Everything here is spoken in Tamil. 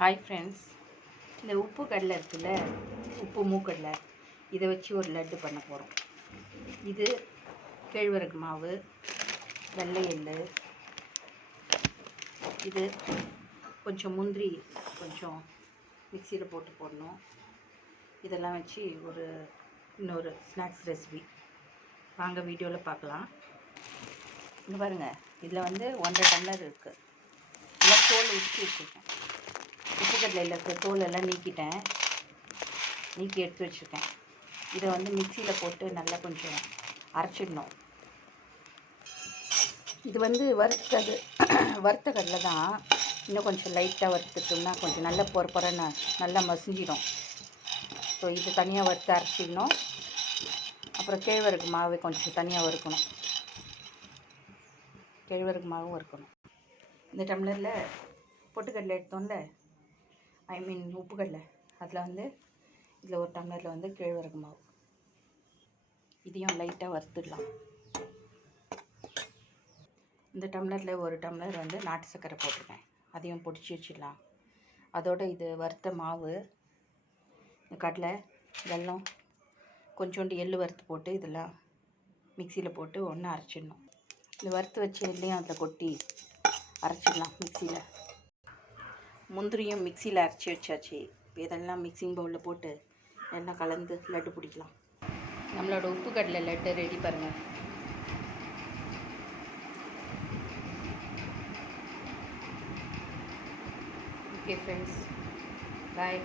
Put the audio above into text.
ஹாய் ஃப்ரெண்ட்ஸ், இந்த உப்பு கடலை இருக்குல்ல, உப்பு மூக்கடலை, இதை வச்சு ஒரு லட்டு பண்ண போகிறோம். இது கேழ்வரகு மாவு, வெள்ளை எள்ளு, இது கொஞ்சம் முந்திரி கொஞ்சம் மிக்சியில் போட்டு போடணும். இதெல்லாம் வச்சு இன்னொரு ஸ்நாக்ஸ் ரெசிபி வாங்க வீடியோவில் பார்க்கலாம். இங்கே பாருங்கள், இதில் 1.5 டம்ளர் இருக்குது. எல்லாம் தோல் உரிச்சு வச்சுருக்கேன். உப்புக்கடலையில் இருக்க தோல் எல்லாம் நீக்கி எடுத்து வச்சுருக்கேன். இதை மிக்சியில் போட்டு நல்லா கொஞ்சம் அரைச்சிடணும். இது வறுத்த கடலை தான். இன்னும் கொஞ்சம் லைட்டாக வறுத்துட்டோம்னா கொஞ்சம் நல்லா பொறன்னு நல்லா மசிஞ்சிடும். ஸோ இது தனியாக வறுத்து அரைச்சிடணும். அப்புறம் கேழ்வரகு மாவு கொஞ்சம் தனியாக வறுக்கணும். கேழ்வரகு மாவும் வறுக்கணும். இந்த டம்ளரில் பொட்டுக்கடலை எடுத்தோம்ல, உப்புக்கடலை, அதில் இதில் ஒரு டம்ளரில் கேழ்வரகு மாவு, இதையும் லைட்டாக வறுத்துடலாம். இந்த டம்ளரில் ஒரு டம்ளர் நாட்டு சர்க்கரை போட்டிருக்கேன், அதையும் பொடிச்சு வச்சிடலாம். அதோடு இது வறுத்த மாவு, கடலை, வெல்லம், கொஞ்சோண்டு எள்ளு வறுத்து போட்டு இதெல்லாம் மிக்சியில் போட்டு ஒன்றா அரைச்சிடணும். இந்த வறுத்து வச்ச எள்ளையும் அதில் கொட்டி அரைச்சிடலாம் மிக்சியில். முந்திரியும் மிக்சியில் அரைச்சி வச்சாச்சு. இப்போ இதெல்லாம் மிக்சிங் பவுலில் போட்டு எல்லாம் கலந்து லட்டு பிடிக்கலாம். நம்மளோட உப்பு கடலை லட்டு ரெடி பாருங்கள். ஓகே ஃப்ரெண்ட்ஸ், பாய்.